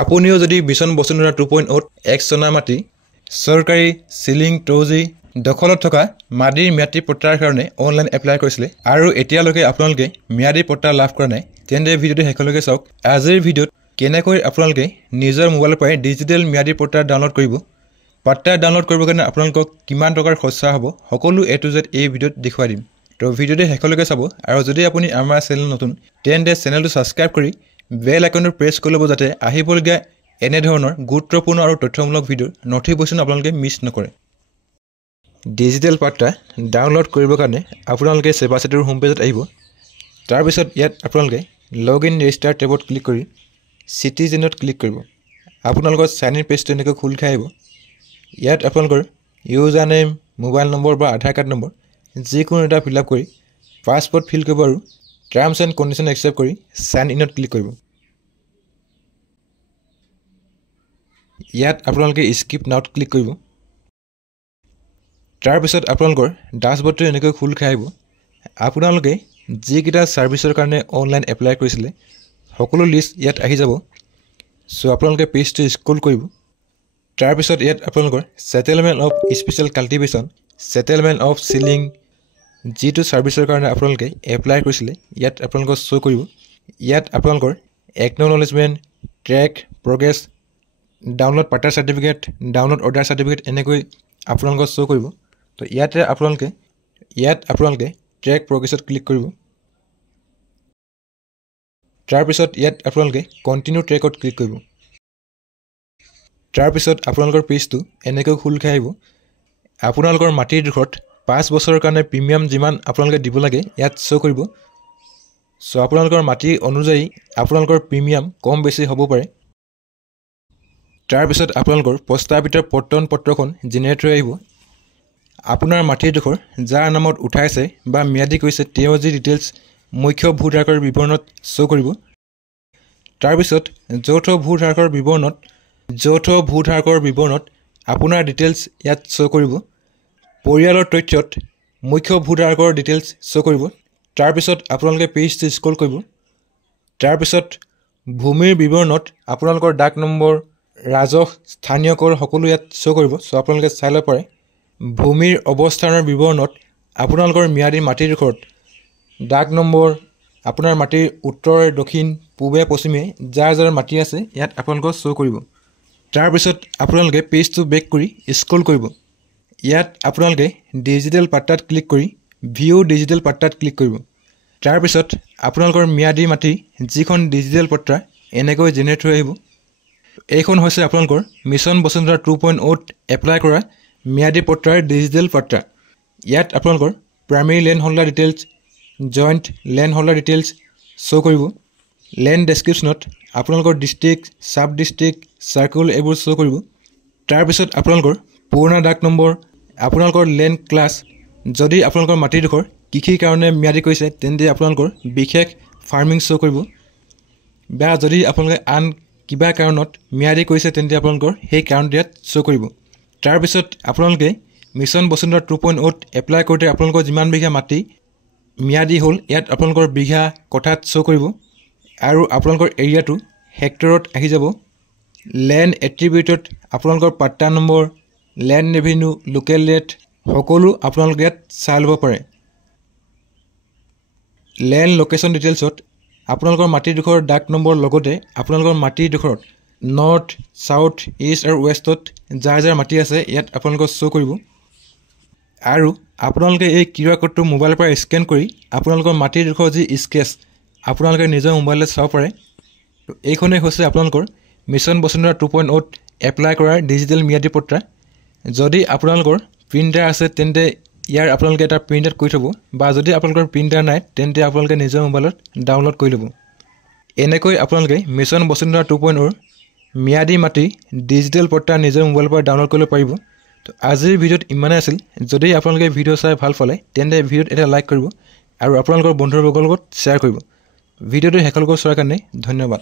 আপুনিও যদি মিছন বসুন্ধৰা 2.0 এক চনা মাটি চৰকাৰী সিলিং টৌজি দখলত থকা মাটিৰ ম্যাদী পট্টাৰ কাৰণে অনলাইন এপ্লাই কৰিছিলে আৰু এতিয়ালৈকে আপোনালোকে ম্যাদী পট্টা লাভ কৰা নাই তেন্তে ভিডিওটো শেষলৈকে চাওক। আজিৰ ভিডিওত কেনেকৈ আপোনালোকে নিজৰ মোবাইলৰ পৰা ডিজিটেল ম্যাদী পট্টা ডাউনলোড কৰিব, পট্টা ডাউনলোড কৰিবৰ কাৰণে আপোনালোকক কিমান টকাৰ খৰচা হ'ব সকলো A to Z এই ভিডিওত দেখুৱাই দিম। তো ভিডিওটো শেষলৈকে চাব আৰু যদি আপুনি আমাৰ চেনেল নতুন তেন্তে চেনেলটো সাবস্ক্ৰাইব কৰি বেল আইকনটো প্ৰেছ কৰি ল'ব যাতে আহিবলগীয়া এনে ধৰণৰ গুৰুত্বপূৰ্ণ আৰু তথ্যমূলক ভিডিওৰ নথিভুক্তি আপোনালোকে মিছ নকৰে। ডিজিটেল পট্টা ডাউনলোড কৰিবৰ কাৰণে আপোনালোকে সেৱাসেতুৰ হোম পেজত আহিব। তাৰ পিছত ইয়াত আপোনালোকে লগইন ৰেজিষ্টাৰ টেবত ক্লিক কৰি সিটিজেনত ক্লিক কৰিব। আপোনালোকৰ সাইন ইন পেজটো এনেকৈ খোল খাই আহিব। ইয়াত আপোনালোকৰ ইউজাৰ নেম, মোবাইল নম্বৰ বা আধাৰ কাৰ্ড নম্বৰ যিকোনো এটা ফিল আপ কৰি পাছপোৰ্ট ফিল কৰিব আৰু টাৰ্মছ এণ্ড কণ্ডিশ্যন একচেপ্ট কৰি সাইন ইনত ক্লিক কৰিব। ইয়াত আপোনালোকে স্কিপ নাওত ক্লিক কৰিব। তাৰ পিছত আপোনালোকৰ ড্যাশবৰ্ডটো এনেকৈ খোল খাই আহিব। আপোনালোকে যিকেইটা সাৰ্ভিসৰ কাৰণে অনলাইন এপ্লাই কৰিছিলে সকলো লিষ্ট ইয়াত আহি যাব। সো আপোনালোকে পেজটো স্ক্ৰল কৰিব। তাৰ পিছত ইয়াত আপোনালোকৰ settlement of special cultivation, settlement of ceiling যিটো সাৰ্ভিসৰ কাৰণে আপোনালোকে এপ্লাই কৰিছিলে ইয়াত আপোনালোকৰ শো কৰিব। ইয়াত আপোনালোকৰ একনলেজমেন্ট, ট্ৰেক প্ৰগ্ৰেছ, ডাউনলোড পাৰ্টাৰ সাৰ্টিফিকেট, ডাউনলোড অৰ্ডাৰ সাৰ্টিফিকেট এনেকৈ আপোনালোকৰ শো কৰিব। তো ইয়াত আপোনালোকে ট্ৰেক প্ৰগ্ৰেছত ক্লিক কৰিব। তাৰ পিছত ইয়াত আপোনালোকে কন্টিনিউ ট্ৰেকত ক্লিক কৰিব। তাৰ পিছত আপোনালোকৰ পেজটো এনেকৈ খোল খাই আহিব। আপোনালোকৰ মাটিৰ দুখত 5 বছৰৰ কাৰণে প্ৰিমিয়াম যিমান আপোনালোকে দিব লাগে ইয়াত শো কৰিব। সো আপোনালোকৰ মাটি অনুযায়ী আপোনালোকৰ প্ৰিমিয়াম কম বেছি হ'ব পাৰে। তাৰ পিছত আপোনালোকৰ প্ৰস্তাৱিত পট্টন পত্ৰখন জেনেৰেট হৈ আহিব। আপোনাৰ মাটিৰ দুখৰ যাৰ নামত উঠাইছে বা ম্যাদী কৰিছে তেওঁ যি ডিটেইলছ মুখ্য ভূধাৰকৰ বিৱৰণত শো কৰিব। তাৰ পিছত যৌথ ভূধাৰকৰ বিৱৰণত আপোনাৰ ডিটেইলছ ইয়াত শো কৰিব। পৰিয়ালৰ তথ্যত মুখ্য ভূধাৰকৰ ডিটেইলছ শো কৰিব। তাৰ পিছত আপোনালোকে পেজটো স্ক্ৰল কৰিব। তাৰ পিছত ভূমিৰ বিৱৰণত আপোনালোকৰ ডাক নম্বৰ, ৰাজহ, স্থানীয় কৰ সকলো ইয়াত শো কৰিব। সো আপোনালোকে চাই ল'ব পাৰে। ভূমিৰ অৱস্থানৰ বিৱৰণত আপোনালোকৰ ম্যাদী মাটিৰ দুখত ডাক নম্বৰ, আপোনাৰ মাটিৰ উত্তৰ, দক্ষিণ, পূবে, পশ্চিমে যাৰ মাটি আছে ইয়াত আপোনালোকৰ শো কৰিব। তাৰ পিছত আপোনালোকে পেজটো বেক কৰি স্ক্ৰল কৰিব। ইয়াত আপোনালোকে ডিজিটেল পাট্টাত ক্লিক কৰি ভিউ ডিজিটেল পাট্টাত ক্লিক কৰিব। তাৰ পিছত আপোনালোকৰ ম্যাদী মাটি যিখন ডিজিটেল পট্টা এনেকৈ জেনেৰেট হৈ আহিব। এইখন হৈছে আপোনালোকৰ মিছন বসুন্ধৰা 2.0 এপ্লাই কৰা ম্যাদী পট্টাৰ ডিজিটেল পট্টা। ইয়াত আপোনালোকৰ primary land holder details, joint land holder details show কৰিব। লেণ্ড ডেছক্ৰিপশ্যনত আপোনালোকৰ ডিষ্ট্ৰিক্ট, সাব ডিষ্ট্ৰিক্ট, সাৰ্কুল এইবোৰ শো কৰিব। তাৰ পিছত আপোনালোকৰ পুৰণা ডাক নম্বৰ, আপোনালোকৰ লেণ্ড ক্লাছ, যদি আপোনালোকৰ মাটিডোখৰ কৃষিৰ কাৰণে ম্যাদী কৰিছে তেন্তে আপোনালোকৰ বিশেষ ফাৰ্মিং শো কৰিব। বা যদি আপোনালোকে আন কিবা কাৰণত ম্যাদী কৰিছে তেন্তে আপোনালোকৰ সেই কাৰণটো ইয়াত শো কৰিব। তাৰ পিছত আপোনালোকে মিছন বসুন্ধৰা 2.0 এপ্লাই কৰোঁতে আপোনালোকৰ যিমান বিঘা মাটি ম্যাদী হ'ল ইয়াত আপোনালোকৰ বিঘা কঠাত শো কৰিব আৰু আপোনালোকৰ এৰিয়াটো হেক্টৰত আহি যাব। লেণ্ড এট্ৰিবিউটত আপোনালোকৰ patta number, land revenue, local rate সকলো আপোনালোকে ইয়াত চাই ল'ব পাৰে। লেণ্ড লোকেশ্যন ডিটেইলছত আপোনালোকৰ মাটিডোখৰ ডাক নম্বৰ লগতে আপোনালোকৰ মাটিডোখৰত নৰ্থ, সাউথ, ইষ্ট আৰু ৱেষ্টত যাৰ মাটি আছে ইয়াত আপোনালোকৰ শো কৰিব। আৰু আপোনালোকে এই QR কোডটো মোবাইলৰ পৰা স্কেন কৰি আপোনালোকৰ মাটিডোখৰ যি স্কেচ আপোনালোকে নিজৰ মোবাইলত চাব পাৰে। তো এইখনেই হৈছে আপোনালোকৰ মিছন বসুন্ধৰা 2.0 এপ্লাই কৰাৰ ডিজিটেল ম্যাদী পট্টা। যদি আপোনালোকৰ প্ৰিণ্টাৰ আছে তেন্তে ইয়াৰ আপোনালোকে এটা প্ৰিণ্ট আউট কৰি থ'ব, বা যদি আপোনালোকৰ প্ৰিণ্টাৰ নাই তেন্তে আপোনালোকে নিজৰ মোবাইলত ডাউনলোড কৰি ল'ব। এনেকৈ আপোনালোকে মিছন বসুন্ধৰা 2.0 ম্যাদী মাটি ডিজিটেল পট্টা নিজৰ মোবাইলৰ পৰা ডাউনলোড কৰিব পাৰিব। তো আজিৰ ভিডিঅ'ত ইমানেই আছিল। যদি আপোনালোকে ভিডিঅ' চাই ভাল পালে তেন্তে ভিডিঅ'ত এটা লাইক কৰিব আৰু আপোনালোকৰ বন্ধুবৰ্গৰ লগত শ্বেয়াৰ কৰিব। ভিডিঅ'টো শেষলৈকে চোৱাৰ কাৰণে ধন্যবাদ।